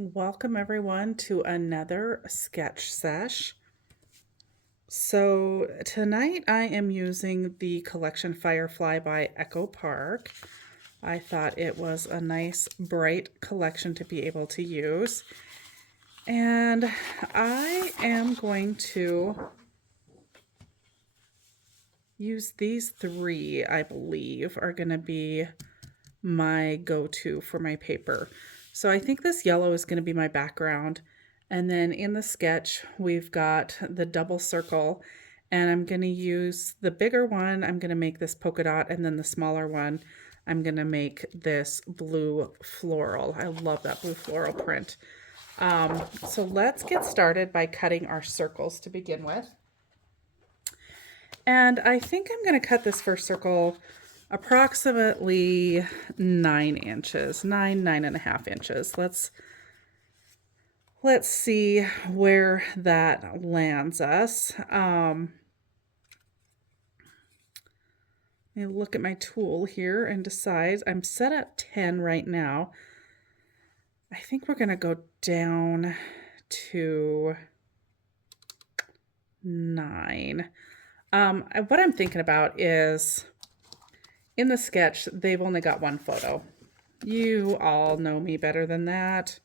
Welcome everyone to another sketch sesh. So tonight I am using the collection Firefly by Echo Park. I thought it was a nice bright collection to be able to use. And I am going to use these three, I believe, are going to be my go-to for my paper. So I think this yellow is going to be my background. And then in the sketch, we've got the double circle, and I'm going to use the bigger one. I'm going to make this polka dot, and then the smaller one, I'm going to make this blue floral. I love that blue floral print. So let's get started by cutting our circles to begin with. And I think I'm going to cut this first circle approximately 9 inches, 9.5 inches. Let's see where that lands us. Let me look at my tool here and decide. I'm set at 10 right now. I think we're going to go down to 9. What I'm thinking about is, in the sketch, they've only got one photo. You all know me better than that.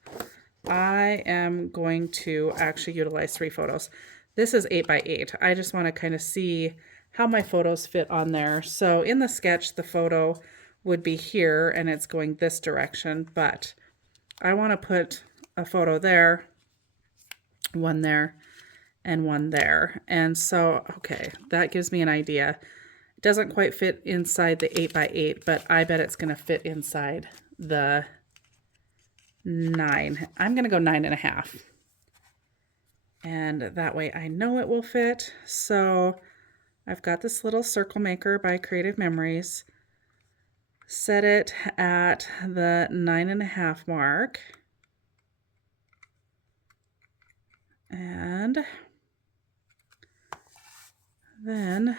I am going to actually utilize 3 photos. This is 8 by 8. I just want to kind of see how my photos fit on there. So in the sketch, the photo would be here and it's going this direction, but I want to put a photo there, one there, and one there. And so, okay, that gives me an idea. It doesn't quite fit inside the 8 by 8, but I bet it's going to fit inside the 9. I'm going to go 9.5. And that way I know it will fit. So I've got this little circle maker by Creative Memories. Set it at the 9.5 mark. And then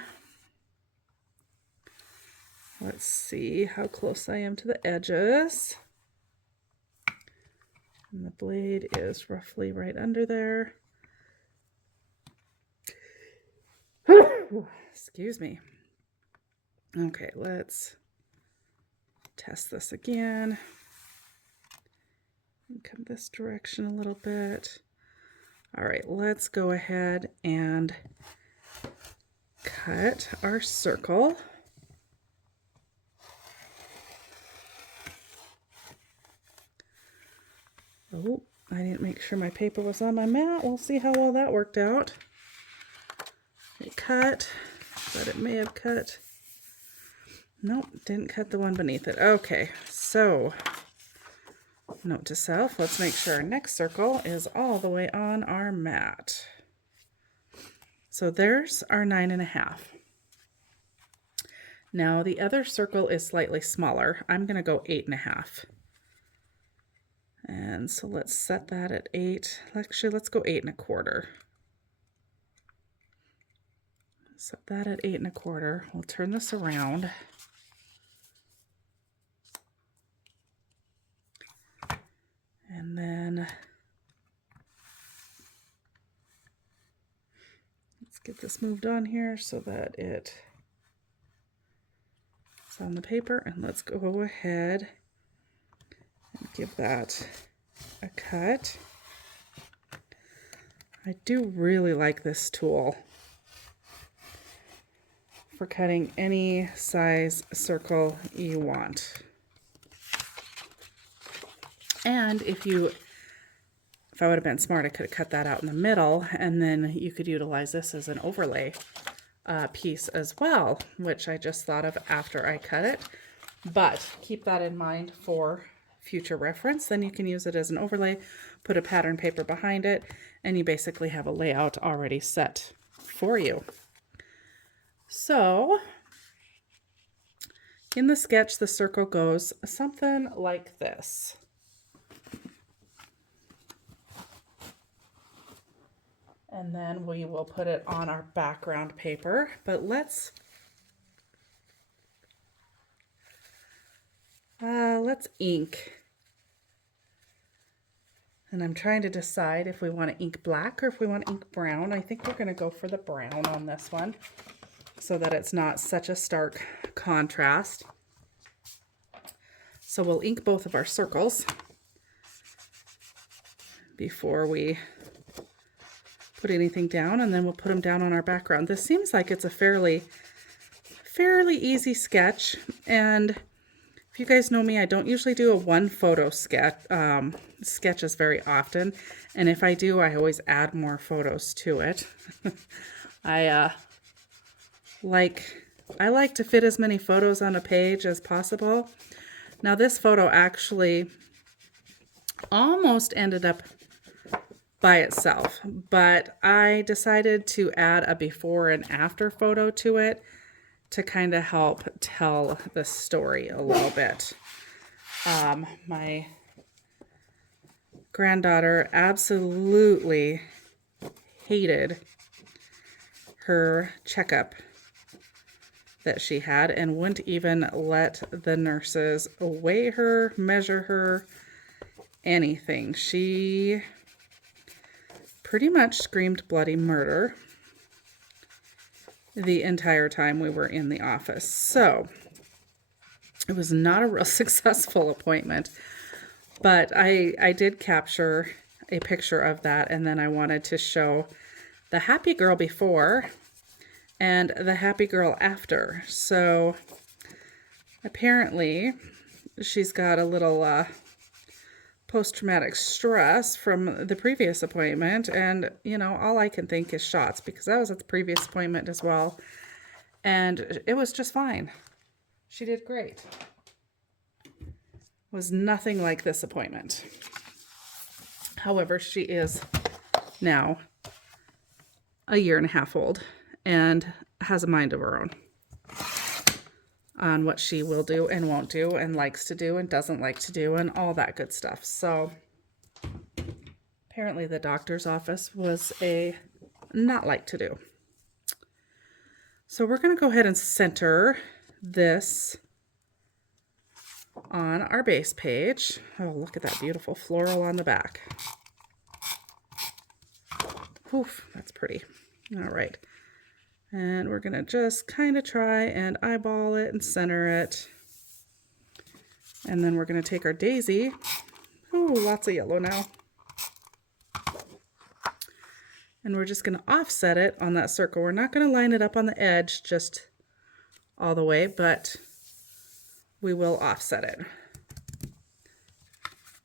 let's see how close I am to the edges. And the blade is roughly right under there. Excuse me. Okay, let's test this again. And come this direction a little bit. All right, let's go ahead and cut our circle. Oh, I didn't make sure my paper was on my mat. We'll see how well that worked out. It cut, but it may have cut. Nope, didn't cut the one beneath it. Okay, so note to self, let's make sure our next circle is all the way on our mat. So there's our 9.5. Now the other circle is slightly smaller. I'm going to go 8.5. And so let's set that at 8. Actually, let's go 8.25. Set that at 8.25. We'll turn this around. And then let's get this moved on here so that it's on the paper. And let's go ahead and give that a cut. I do really like this tool for cutting any size circle you want. And if I would have been smart, I could have cut that out in the middle, and then you could utilize this as an overlay piece as well, which I just thought of after I cut it. But keep that in mind for future reference. Then you can use it as an overlay, put a pattern paper behind it, and you basically have a layout already set for you. So in the sketch, the circle goes something like this. And then we will put it on our background paper, but let's ink And I'm trying to decide if we want to ink black or if we want to ink brown. I think we're going to go for the brown on this one so that it's not such a stark contrast. So we'll ink both of our circles before we put anything down, and then we'll put them down on our background. This seems like it's a fairly easy sketch, and if you guys know me, I don't usually do a one photo sketches very often, and if I do, I always add more photos to it. I like to fit as many photos on a page as possible. Now this photo actually almost ended up by itself, but I decided to add a before and after photo to it to kind of help tell the story a little bit. My granddaughter absolutely hated her checkup that she had and wouldn't even let the nurses weigh her, measure her, anything. She pretty much screamed bloody murder the entire time we were in the office. So it was not a real successful appointment, but I did capture a picture of that, and then I wanted to show the happy girl before and the happy girl after. So apparently she's got a little post-traumatic stress from the previous appointment, and you know, all I can think is shots, because I was at the previous appointment as well, and it was just fine. She did great. It was nothing like this appointment. However, she is now a 1.5 years old and has a mind of her own on what she will do and won't do and likes to do and doesn't like to do and all that good stuff. So apparently the doctor's office was a not like to do. So we're going to go ahead and center this on our base page. Oh, look at that beautiful floral on the back. Oof, that's pretty. All right. And we're going to just kind of try and eyeball it and center it. And then we're going to take our daisy. Oh, lots of yellow now. And we're just going to offset it on that circle. We're not going to line it up on the edge just all the way, but we will offset it.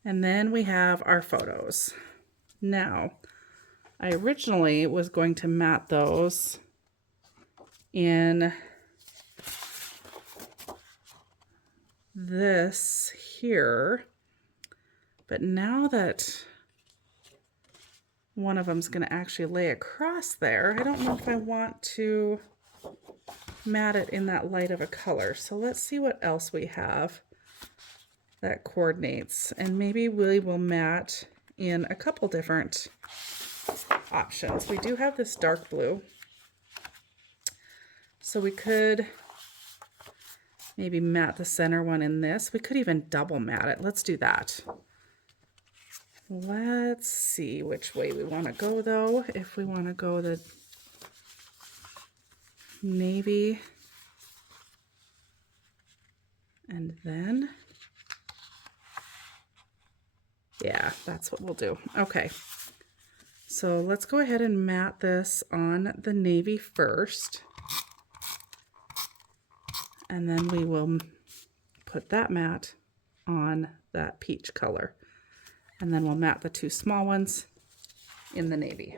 And then we have our photos. Now, I originally was going to mat those in this here, but now that one of them's going to actually lay across there, I don't know if I want to mat it in that light of a color. So let's see what else we have that coordinates, and maybe we will mat in a couple different options. We do have this dark blue, so we could maybe mat the center one in this. We could even double mat it. Let's do that. Let's see which way we want to go though. If we want to go the navy and then, yeah, that's what we'll do. Okay. So let's go ahead and mat this on the navy first. And then we will put that mat on that peach color. And then we'll mat the two small ones in the navy.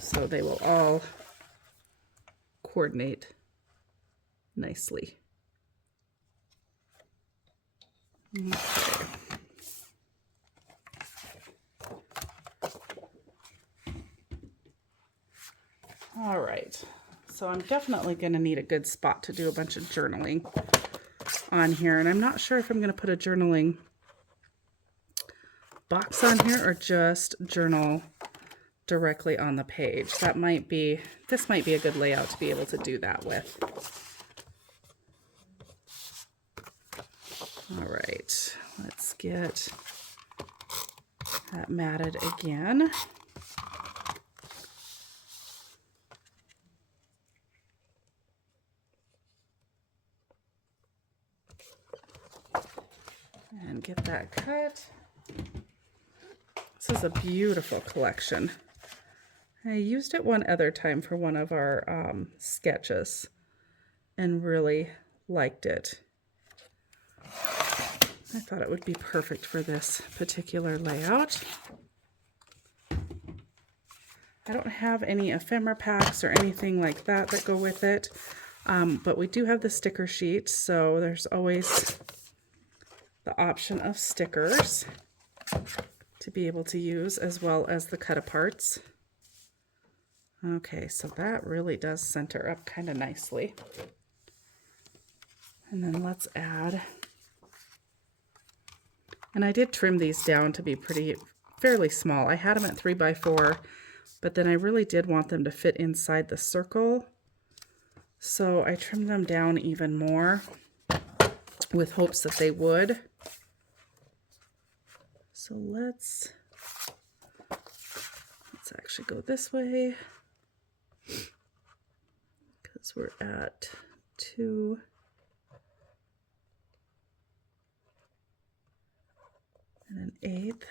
So they will all coordinate nicely. Okay. All right. So I'm definitely going to need a good spot to do a bunch of journaling on here. And I'm not sure if I'm going to put a journaling box on here or just journal directly on the page. This might be a good layout to be able to do that with. All right, let's get That matted again. And get that cut. This is a beautiful collection. I used it one other time for one of our sketches and really liked it. I thought it would be perfect for this particular layout. I don't have any ephemera packs or anything like that that go with it, but we do have the sticker sheet, so there's always the option of stickers to be able to use, as well as the cut-aparts. Okay, so that really does center up kind of nicely. And then let's add, and I did trim these down to be fairly small. I had them at 3x4, but then I really did want them to fit inside the circle. So I trimmed them down even more with hopes that they would. So let's actually go this way, because we're at 2 and 1/8.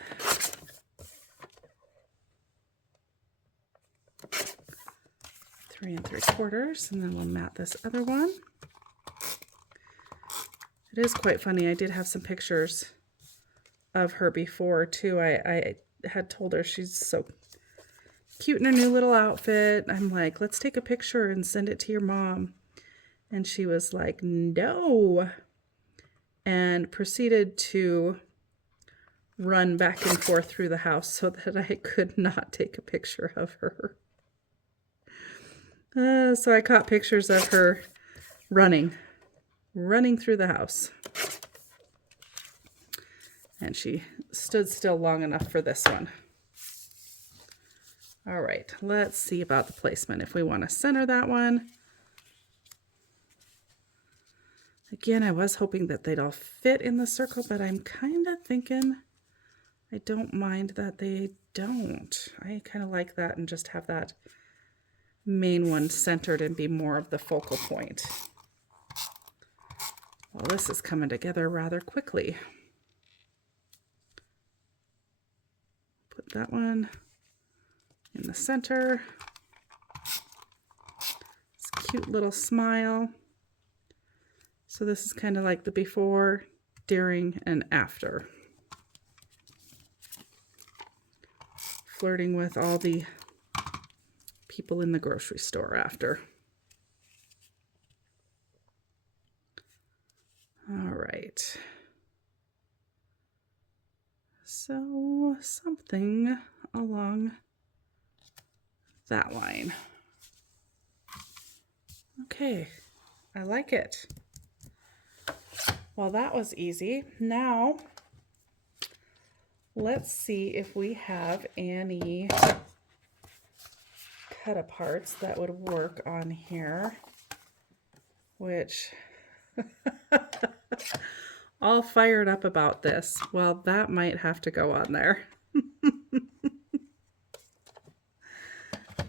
3 3/4, and then we'll mat this other one. It is quite funny. I did have some pictures of her before too. I had told her she's so cute in her new little outfit. I'm like, let's take a picture and send it to your mom. And she was like, no. And proceeded to run back and forth through the house so that I could not take a picture of her. So I caught pictures of her running through the house. And she stood still long enough for this one. All right, let's see about the placement. If we want to center that one. Again, I was hoping that they'd all fit in the circle, but I'm kind of thinking I don't mind that they don't. I kind of like that and just have that main one centered and be more of the focal point. Well, this is coming together rather quickly. Put that one in the center. It's a cute little smile. So this is kind of like the before, during, and after. Flirting with all the people in the grocery store after. All right. So something along that line. Okay, I like it. Well, that was easy. Now, let's see if we have any cut-aparts that would work on here, which all fired up about this. Well, that might have to go on there.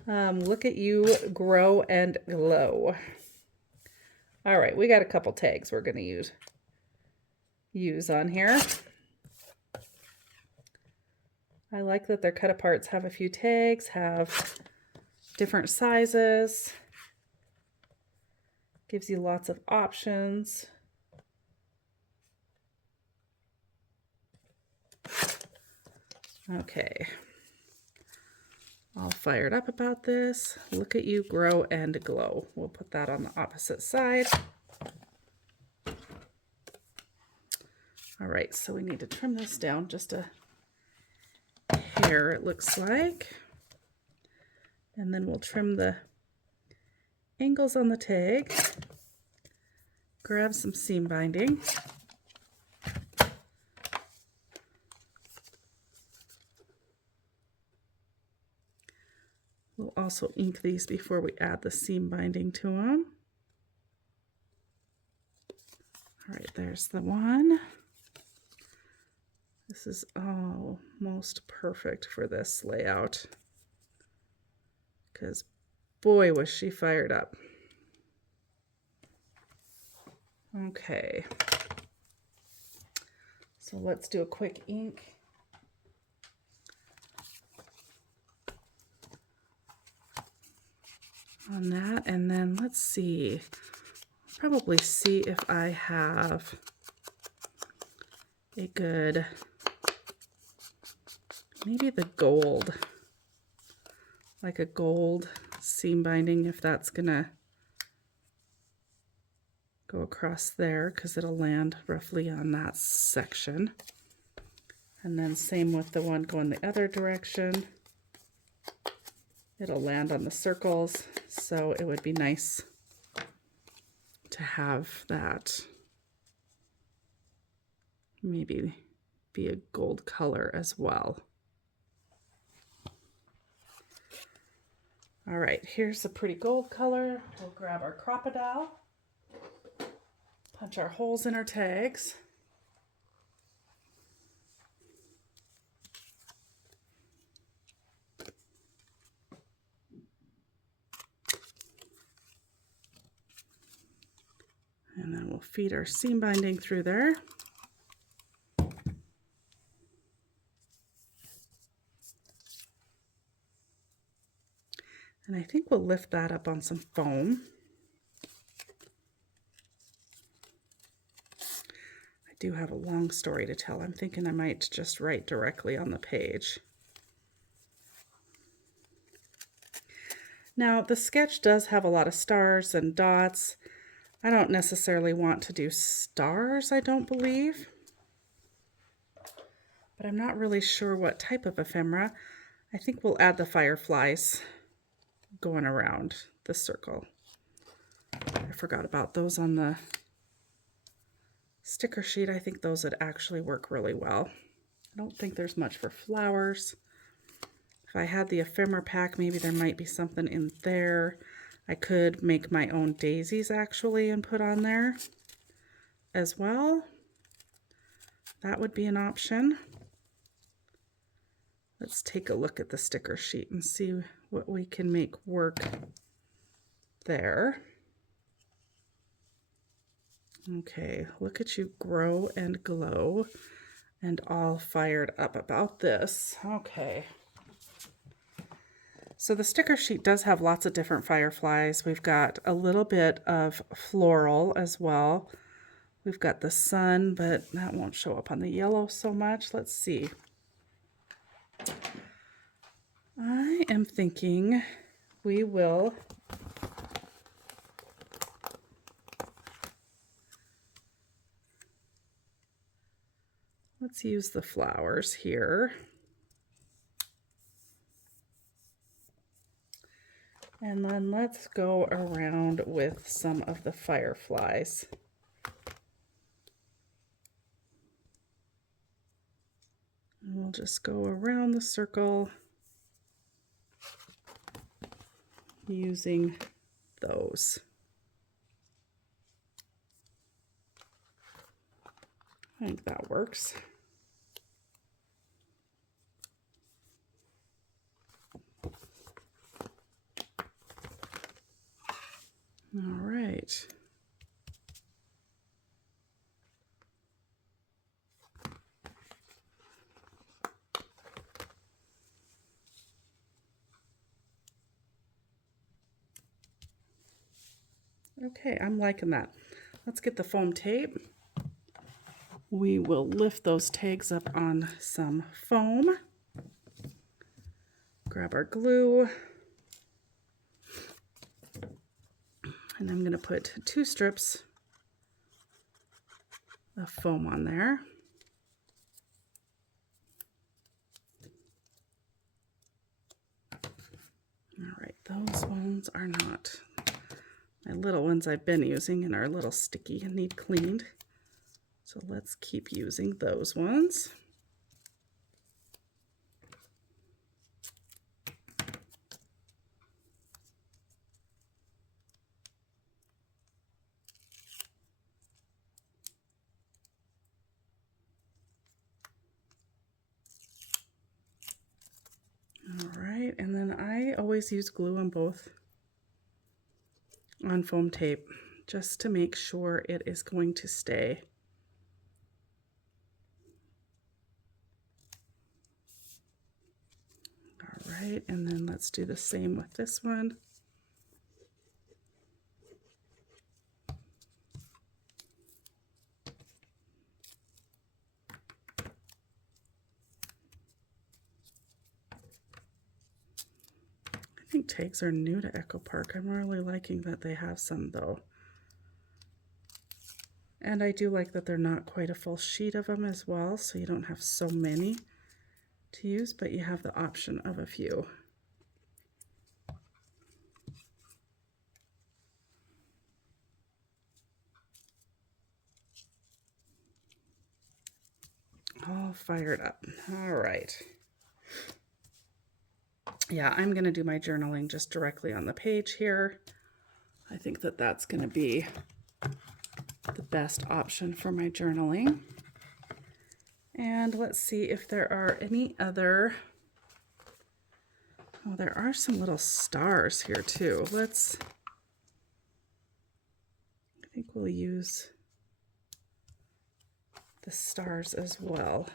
Look at you grow and glow. All right, we got a couple tags we're going to use on here. I like that their cut-aparts have a few tags, have different sizes. Gives you lots of options. Okay. All fired up about this. Look at you grow and glow. We'll put that on the opposite side. All right, so we need to trim this down just a hair, it looks like. And then we'll trim the angles on the tag. Grab some seam binding. We'll also ink these before we add the seam binding to them. All right, there's the one. The This is almost perfect for this layout, because boy, was she fired up. Okay, so let's do a quick ink. On that, and then let's see, probably see if I have a good, maybe the gold, like a gold seam binding, if that's gonna go across there, because it'll land roughly on that section. And then same with the one going the other direction. It'll land on the circles, so it would be nice to have that maybe be a gold color as well. All right, here's a pretty gold color. We'll grab our crocodile, punch our holes in our tags. And then we'll feed our seam binding through there. And I think we'll lift that up on some foam. I do have a long story to tell. I'm thinking I might just write directly on the page. Now, the sketch does have a lot of stars and dots. I don't necessarily want to do stars, I don't believe. But I'm not really sure what type of ephemera. I think we'll add the fireflies going around the circle. I forgot about those on the sticker sheet. I think those would actually work really well. I don't think there's much for flowers. If I had the ephemera pack, maybe there might be something in there. I could make my own daisies actually and put on there as well. That would be an option. Let's take a look at the sticker sheet and see what we can make work there. Okay, look at you grow and glow and all fired up about this. Okay. So the sticker sheet does have lots of different fireflies. We've got a little bit of floral as well. We've got the sun, but that won't show up on the yellow so much. Let's see. I am thinking we will let's use the flowers here. And then let's go around with some of the fireflies. And we'll just go around the circle using those. I think that works. All right. Okay, I'm liking that. Let's get the foam tape. We will lift those tags up on some foam. Grab our glue. And I'm going to put 2 strips of foam on there. All right, those ones are not my little ones I've been using and are a little sticky and need cleaned. So let's keep using those ones. always use glue on both, on foam tape, just to make sure it is going to stay. All right, and then let's do the same with this one. I think tags are new to Echo Park. I'm really liking that they have some though. And I do like that they're not quite a full sheet of them as well, so you don't have so many to use, but you have the option of a few. All fired up. All right. Yeah, I'm going to do my journaling just directly on the page here. I think that that's going to be the best option for my journaling. And let's see if there are any other... Oh, there are some little stars here too. I think we'll use the stars as well.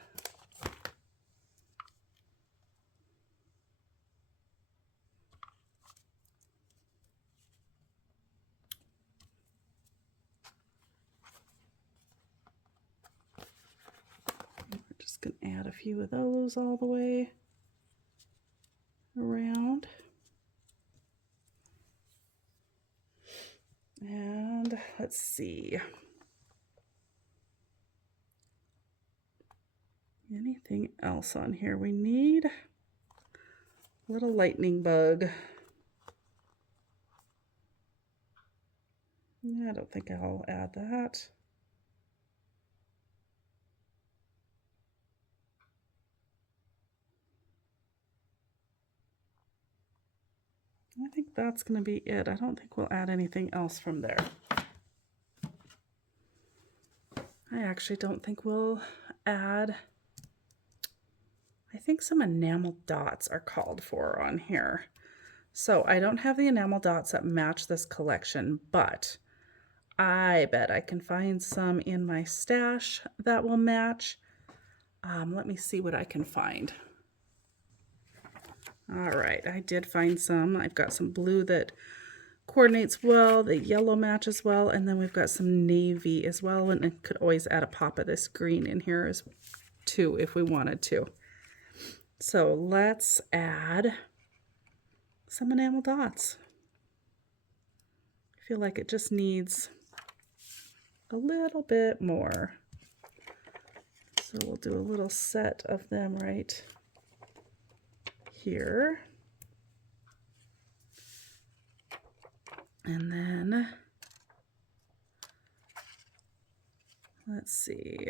Going to add a few of those all the way around. And let's see. Anything else on here we need? A little lightning bug. Yeah, I don't think I'll add that. I think that's going to be it. I don't think we'll add anything else from there. I actually don't think we'll add... I think some enamel dots are called for on here. So I don't have the enamel dots that match this collection, but I bet I can find some in my stash that will match. Let me see what I can find. All right, I did find some. I've got some blue that coordinates well, the yellow matches well, and then we've got some navy as well, and I could always add a pop of this green in here as too if we wanted to. So let's add some enamel dots. I feel like it just needs a little bit more. So we'll do a little set of them right here. And then let's see.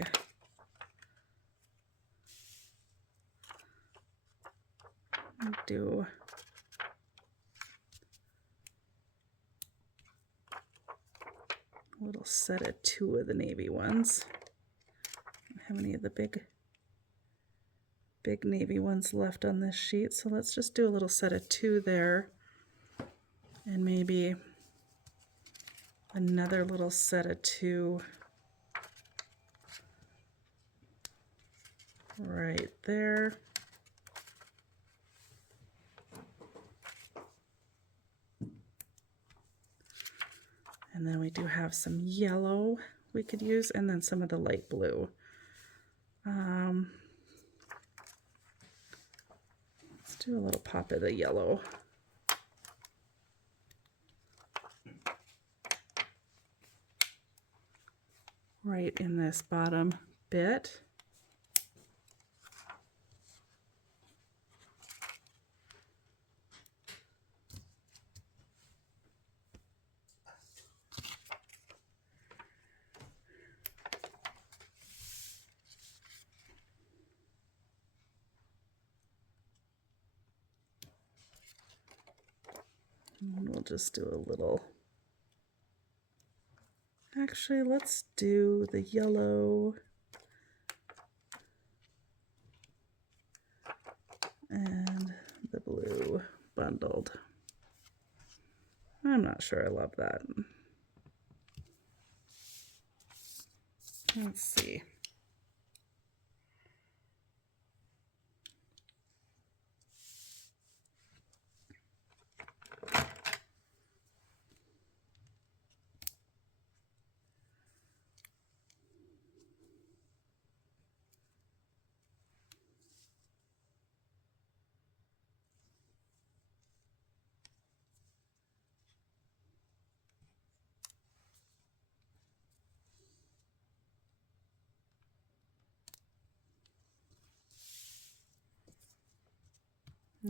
I'll do a little set of 2 of the navy ones. I don't have any of the big navy ones left on this sheet, so let's just do a little set of 2 there, and maybe another little set of 2 right there. And then we do have some yellow we could use, and then some of the light blue. Let's do a little pop of the yellow. Right in this bottom bit. And we'll just do a little... Actually, let's do the yellow and the blue bundled. I'm not sure I love that. Let's see.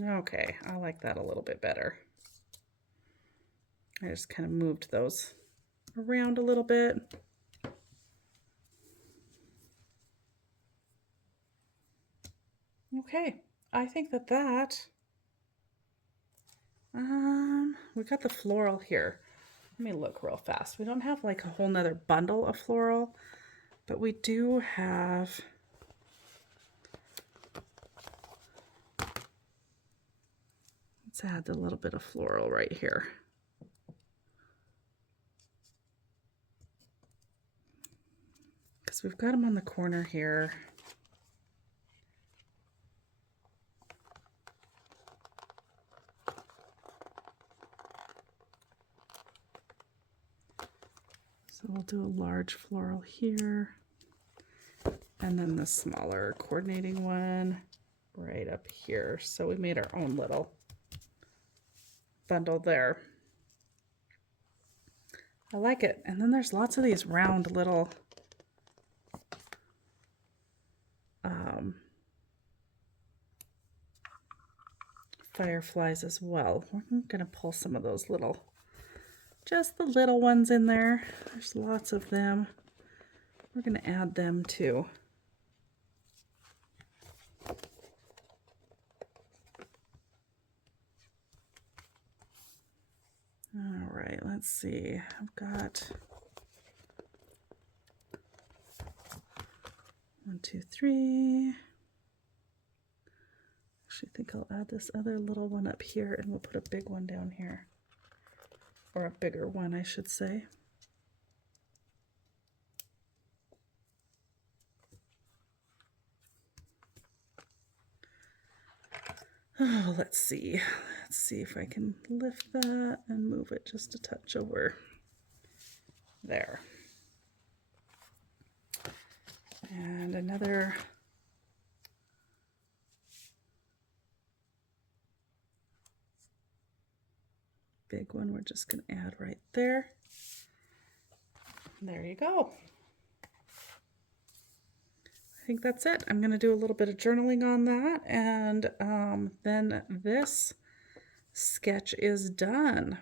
Okay, I like that a little bit better. I just kind of moved those around a little bit. Okay, I think that we got the floral here. Let me look real fast. We don't have like a whole nother bundle of floral, but we do have let's add a little bit of floral right here. Because we've got them on the corner here. So we'll do a large floral here. And then the smaller coordinating one right up here. So we made our own little bundle there. I like it. And then there's lots of these round little fireflies as well. We're going to pull some of those little, just the little ones in there. There's lots of them. We're going to add them too. All right, let's see. I've got 1, 2, 3. Actually, I think I'll add this other little one up here and we'll put a big one down here. Or a bigger one, I should say. Oh, let's see. Let's see if I can lift that and move it just a touch over. There. And another big one we're just going to add right there. There you go. I think that's it. I'm going to do a little bit of journaling on that, and then this sketch is done.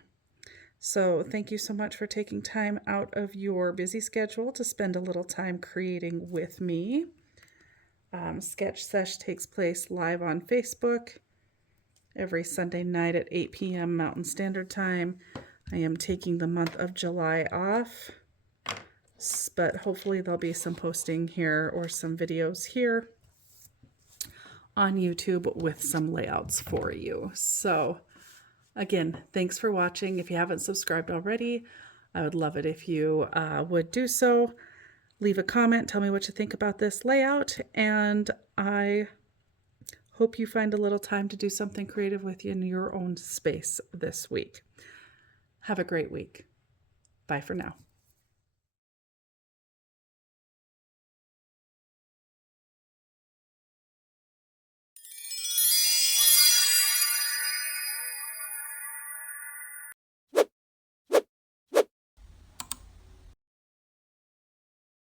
So thank you so much for taking time out of your busy schedule to spend a little time creating with me. Sketch Sesh takes place live on Facebook every Sunday night at 8 p.m. Mountain Standard Time. I am taking the month of July off, but hopefully there'll be some posting here or some videos here on YouTube with some layouts for you. So again, thanks for watching. If you haven't subscribed already, I would love it if you would do so. Leave a comment, tell me what you think about this layout, and I hope you find a little time to do something creative with you in your own space this week. Have a great week. Bye for now.